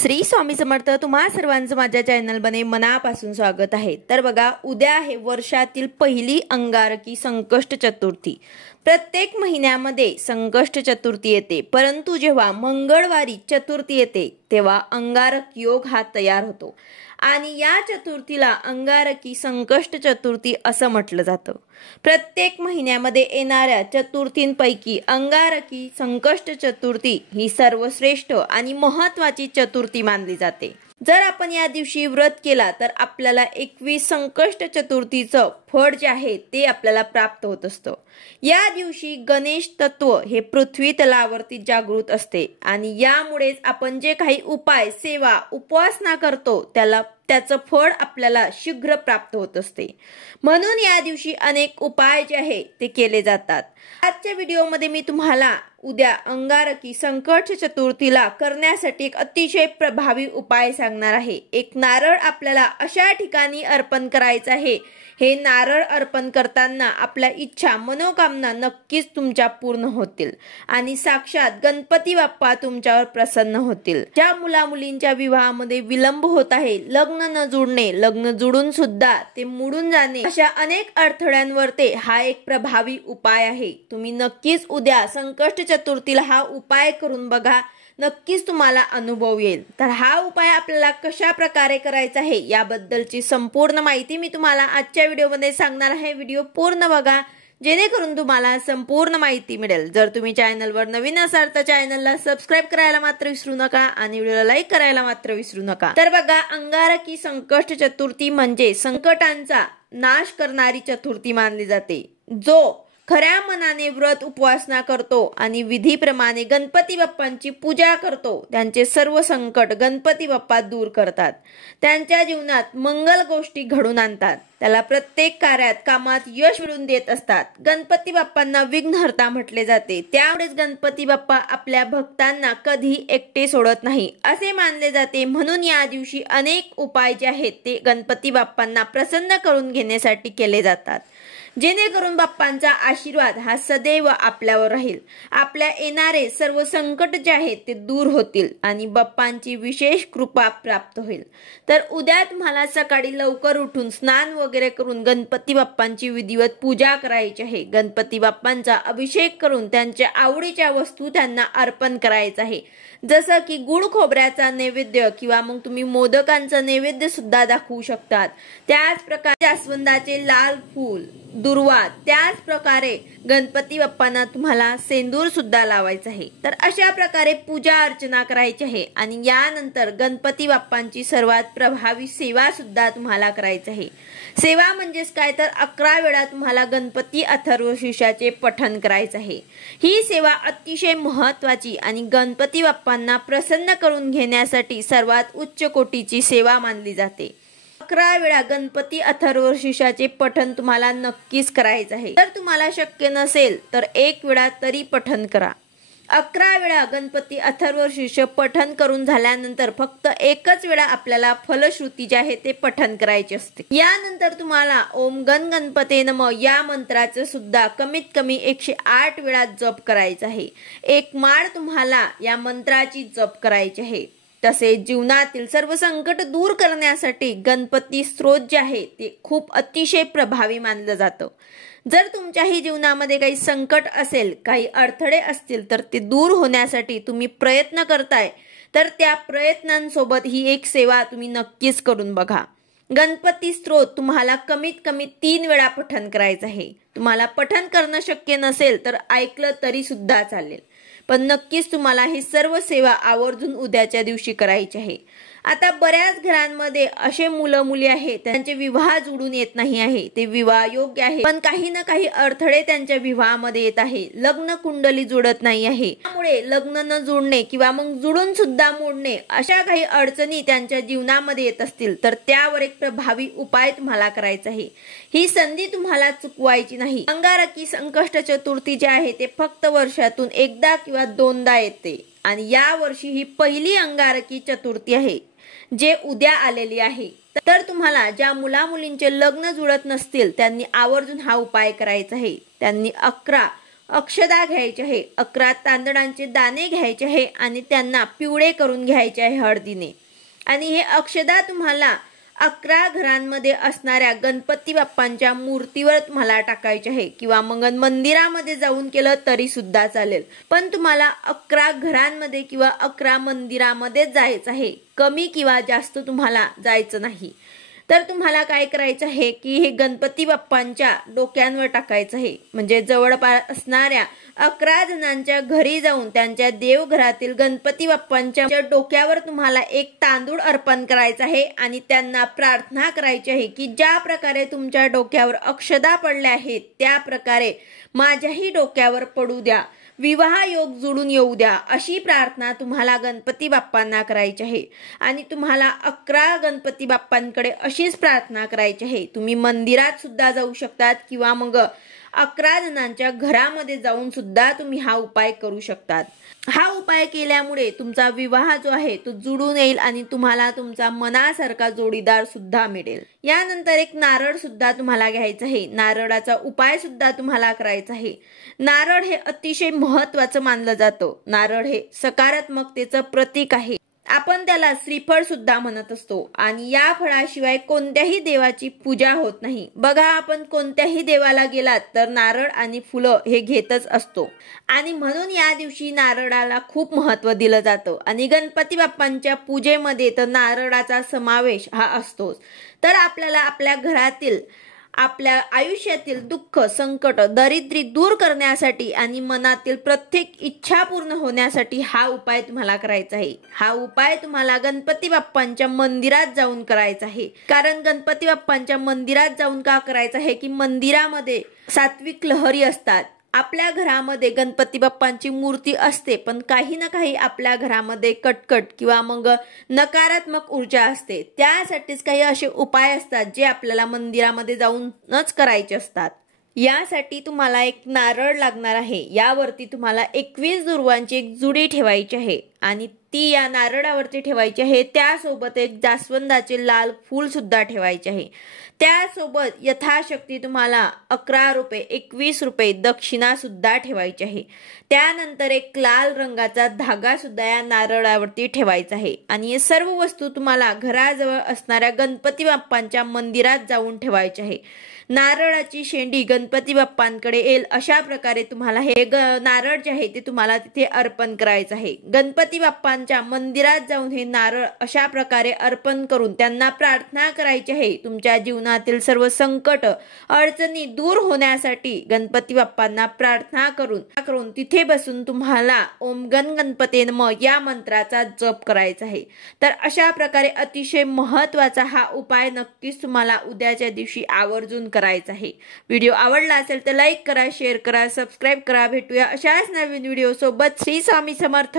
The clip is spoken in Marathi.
श्री स्वामी समर्थ। तुम्हा सर्वांचं माझ्या चॅनल मध्ये मनापासून स्वागत आहे। तर बघा, उद्या आहे वर्षातील पहिली अंगारकी संकष्ट चतुर्थी। प्रत्येक महिन्यामध्ये संकष्ट चतुर्थी येते, परंतु जेव्हा मंगळवारी चतुर्थी येते तेव्हा अंगारक योग हा तयार होतो आणि या चतुर्थीला अंगारकी संकष्ट चतुर्थी असं म्हटलं जातं। प्रत्येक महिन्यामध्ये येणाऱ्या चतुर्थींपैकी अंगारकी संकष्ट चतुर्थी ही सर्वश्रेष्ठ आणि महत्त्वाची चतुर्थी मानली जाते। जर आपण या दिवशी व्रत केला तर आपल्याला 21 संकष्ट चतुर्थीचं फळ जे आहे ते आपल्याला प्राप्त होत असतं। या दिवशी गणेश तत्व हे पृथ्वी तलावरती जागृत असते आणि यामुळेच आपण जे काही उपाय, सेवा, उपासना करतो त्याचं फळ आपल्याला शीघ्र प्राप्त होत असते। म्हणून या दिवशी अनेक उपाय जे आहे ते केले जातात। आजच्या व्हिडिओमध्ये मी तुम्हाला उद्या अंगारकी संकष्ट चतुर्थीला करण्यासाठी एक अतिशय प्रभावी उपाय सांगणार आहे। एक नारळ आपल्याला अशा ठिकाणी अर्पण करायचं आहे। हे नारळ अर्पण करताना आपल्या इच्छा, मनोकामना नक्कीच तुमच्या पूर्ण होतील आणि साक्षात गणपती बाप्पा तुमच्यावर प्रसन्न होतील। ज्या मुला-मुलींच्या विवाहामध्ये विलंब होत आहे, लग्न न जुळणे, लग्न जुळून सुद्धा ते मोडून जाणे, अशा अनेक अडथळ्यांवर हा एक प्रभावी उपाय आहे। तुम्ही नक्कीच उद्या संकष्ट चतुर्थीला हा उपाय करून बघा, नक्कीच तुम्हाला अनुभव येईल। तर हा उपाय आपल्याला कशा प्रकारे करायचा आहे याबद्दलची संपूर्ण माहिती मी तुम्हाला आजच्या व्हिडिओमध्ये सांगणार आहे। व्हिडिओ पूर्ण बघा जेणेकरून तुम्हाला संपूर्ण माहिती मिळेल। जर तुम्ही चॅनलवर नवीन असाल तर चॅनलला सबस्क्राइब करायला मात्र विसरू नका आणि व्हिडिओला लाईक करायला मात्र विसरू नका। तर बघा, अंगारकी संकष्ट चतुर्थी म्हणजे संकटांचा नाश करणारी चतुर्थी मानली जाते। जो खऱ्या मनाने व्रत उपासना करतो आणि विधीप्रमाणे गणपती बाप्पांची पूजा करतो त्यांचे सर्व संकट गणपती बाप्पा दूर करतात, त्यांच्या जीवनात मंगल गोष्टी घडून आणतात, त्याला प्रत्येक कार्यात, कामात यश मिळवून देत असतात। गणपती बाप्पांना विघ्नहर्ता म्हटले जाते, त्यामुळेच गणपती बाप्पा आपल्या भक्तांना कधी एकटे सोडत नाही असे मानले जाते। म्हणून या दिवशी अनेक उपाय जे आहेत ते गणपती बाप्पांना प्रसन्न करून घेण्यासाठी केले जातात, जेणेकरून बाप्पांचा आशीर्वाद हा सदैव आपल्यावर राहील, आपल्या येणारे सर्व संकट जे आहेत ते दूर होतील आणि बाप्पांची विशेष कृपा प्राप्त होईल। तर उद्या तुम्हाला सकाळी लवकर उठून स्नान वगैरे करून गणपती बाप्पांची विधिवत पूजा करायची आहे। गणपती बाप्पांचा अभिषेक करून त्यांच्या आवडीच्या वस्तू त्यांना अर्पण करायचा आहे, जसं की गुळ खोबऱ्याचा नैवेद्य किंवा मग तुम्ही मोदकांचा नैवेद्य सुद्धा दाखवू शकतात। त्याच प्रकारे जास्वंदाचे लाल फूल, दुर्वा, त्याच प्रकारे गणपती बाप्पांना तुम्हाला सेंदूर सुद्धा लावायचा आहे। तर अशा प्रकारे पूजा अर्चना करायची आहे आणि यानंतर गणपती बाप्पांची सर्वात प्रभावी सेवा सुद्धा तुम्हाला करायची आहे। सेवा म्हणजेच काय तर 11 वेळा तुम्हाला गणपती अथर्वशीर्षाचे पठण करायचे आहे। ही सेवा अतिशय महत्त्वाची आणि गणपती बाप्पांना प्रसन्न करून घेण्यासाठी सर्वात उच्च कोटीची सेवा मानली जाते। 11 वेळा गणपती अथर्वशीर्षाचे पठण तुम्हाला नक्कीच करायचं आहे। जर तुम्हाला शक्य नसेल तर 1 वेळा तरी पठण करा। 11 वेळा गणपती अथर्वशीर्ष पठण करून झाल्यानंतर फक्त एकच वेळा आपल्याला फलश्रुती जे आहे ते पठण करायचे असते। यानंतर तुम्हाला ओम गण गणपते नमः या मंत्राचे सुद्धा कमीत कमी 108 वेळा जप करायचा आहे। एक माळ तुम्हाला या मंत्राची जप करायची आहे। तसेच जीवनातील सर्व संकट दूर करण्यासाठी गणपती स्तोत्र जे आहे ते खूप अतिशय प्रभावी मानलं जातं। जर तुमच्याही जीवनामध्ये काही संकट असेल, काही अडथळे असतील तर ते दूर होण्यासाठी तुम्ही प्रयत्न करताय, तर त्या प्रयत्नांसोबत ही एक सेवा तुम्ही नक्कीच करून बघा। गणपती स्तोत्र तुम्हाला कमीत कमी 3 वेळा पठण करायचं आहे। तुम्हाला पठण करणं शक्य नसेल तर ऐकलं तरी सुद्धा चालेल, पण नक्कीच तुम्हाला ही सर्व सेवा आवर्जून उद्याच्या दिवशी करायची आहे। आता बऱ्याच घरांमध्ये असे मुलं मुली आहेत त्यांचे विवाह जुळून येत नाही आहे, ते विवाह योग्य आहे पण काही ना काही अडथळे त्यांच्या विवाहामध्ये येत आहे, लग्न कुंडली जुळत नाही आहे, त्यामुळे लग्न न जुळणे किंवा मग जुळून सुद्धा मोडणे अशा काही अडचणी त्यांच्या जीवनामध्ये येत असतील तर त्यावर एक प्रभावी उपाय तुम्हाला करायचा आहे। ही संधी तुम्हाला चुकवायची नाही। अंगारकी संकष्ट चतुर्थी जी आहे ते फक्त वर्षातून एकदा किंवा दोनदा येते आणि या वर्षी ही पहिली अंगारकी चतुर्थी आहे जे उद्या आलेली आहे। तर तुम्हाला ज्या मुला मुलींचे लग्न जुळत नसतील त्यांनी आवर्जून हा उपाय करायचा आहे। त्यांनी 11 अक्षदा घ्यायचे आहे, 11 तांदळांचे दाणे घ्यायचे आहे आणि त्यांना पिवळे करून घ्यायचे आहे हळदीने. आणि हे अक्षदा तुम्हाला 11 घरांमध्ये असणाऱ्या गणपती बाप्पांच्या मूर्तीवर तुम्हाला टाकायचे आहे किंवा मग मंदिरामध्ये जाऊन केलं तरी सुद्धा चालेल. पण तुम्हाला 11 घरांमध्ये किंवा 11 मंदिरामध्ये जायचं आहे, कमी किंवा जास्त तुम्हाला जायचं नाही. तर तुम्हाला काय करायचं आहे की हे गणपती बाप्पांच्या डोक्यांवर टाकायचं आहे. म्हणजे जवळपास असणाऱ्या 11 जणांच्या घरी जाऊन त्यांच्या देवघरातील गणपती बाप्पांच्या डोक्यावर तुम्हाला एक तांदूळ अर्पण करायचा आहे आणि त्यांना प्रार्थना करायची आहे की ज्या प्रकारे तुमच्या डोक्यावर अक्षदा पडल्या आहेत त्या प्रकारे माझ्याही डोक्यावर पडू द्या, विवाह योग जुळून येऊ द्या, अशी प्रार्थना तुम्हाला गणपती बाप्पांना करायची आहे. आणि तुम्हाला 11 गणपती बाप्पांकडे अशीच प्रार्थना करायची आहे. तुम्ही मंदिरात सुद्धा जाऊ शकतात किंवा मग 11 जणांच्या घरामध्ये जाऊन सुद्धा तुम्ही हा उपाय करू शकतात. हा उपाय केल्यामुळे तुमचा विवाह जो आहे तो जुळून येईल आणि तुम्हाला तुमचा मनासारखा जोडीदार सुद्धा मिळेल. यानंतर एक नारळ सुद्धा तुम्हाला घ्यायचं आहे. नारळाचा उपाय सुद्धा तुम्हाला करायचा आहे. नारळ हे अतिशय महत्त्वाचं मानलं जातं. नारळ हे सकारात्मकतेचं प्रतीक आहे. आपण त्याला श्रीफळ सुद्धा म्हणत असतो आणि या फळाशिवाय कोणत्याही देवाची पूजा होत नाही. बघा, आपण कोणत्याही देवाला गेलात तर नारळ आणि फुलं हे घेतच असतो आणि म्हणून या दिवशी नारळाला खूप महत्त्व दिलं जातं आणि गणपती बाप्पांच्या पूजेमध्ये तर नारळाचा समावेश हा असतोच. तर आपल्याला आपल्या घरातील आपल्या आयुष्यातील दुःख, संकट, दारिद्र्य दूर करण्यासाठी आणि मनातील प्रत्येक इच्छा पूर्ण होण्यासाठी हा उपाय तुम्हाला करायचा आहे. हा उपाय तुम्हाला गणपती बाप्पांच्या मंदिरात जाऊन करायचा आहे. कारण गणपती बाप्पांच्या मंदिरात जाऊन का करायचं आहे की मंदिरामध्ये सात्विक लहरी असतात. आपल्या घरामध्ये गणपती बाप्पांची मूर्ती असते पण काही ना काही आपल्या घरामध्ये कटकट किंवा मग नकारात्मक ऊर्जा असते. त्यासाठीच काही असे उपाय असतात जे आपल्याला मंदिरामध्ये जाऊनच करायचे असतात. यासाठी तुम्हाला एक नारळ लागणार आहे. यावरती तुम्हाला 21 दुर्वांची एक जुडी ठेवायची आहे आणि ती या नारळावरती ठेवायची आहे. त्यासोबत एक जास्वंदाचे लाल फूल सुद्धा ठेवायचे आहे. त्यासोबत यथाशक्ती तुम्हाला 11 रुपये, 21 रुपये दक्षिणा सुद्धा ठेवायची आहे. त्यानंतर एक लाल रंगाचा धागा सुद्धा या नारळावरती ठेवायचा आहे आणि हे सर्व वस्तू तुम्हाला घराजवळ असणाऱ्या गणपती बाप्पांच्या मंदिरात जाऊन ठेवायचे आहे. नारळाची शेंडी गणपती बाप्पांकडे येईल अशा प्रकारे तुम्हाला हे नारळ जे आहे ते तुम्हाला तिथे अर्पण करायचं आहे. गणपती बाप्पांच्या मंदिरात जाऊन हे नारळ अशा प्रकारे अर्पण करून त्यांना प्रार्थना करायची आहे. तुमच्या जीवनातील सर्व संकट, अडचणी दूर होण्यासाठी गणपती बाप्पांना प्रार्थना करून तिथे बसून तुम्हाला ओम गण गणपते नमः या मंत्राचा जप करायचा आहे. तर अशा प्रकारे अतिशय महत्त्वाचा हा उपाय नक्कीच तुम्हाला उद्याच्या दिवशी आवर्जून करायचा आहे. व्हिडिओ आवडला असेल तर लाईक करा, शेअर करा, सबस्क्राईब करा. भेटूया अशाच नवीन व्हिडिओ सोबत. श्री स्वामी समर्थ.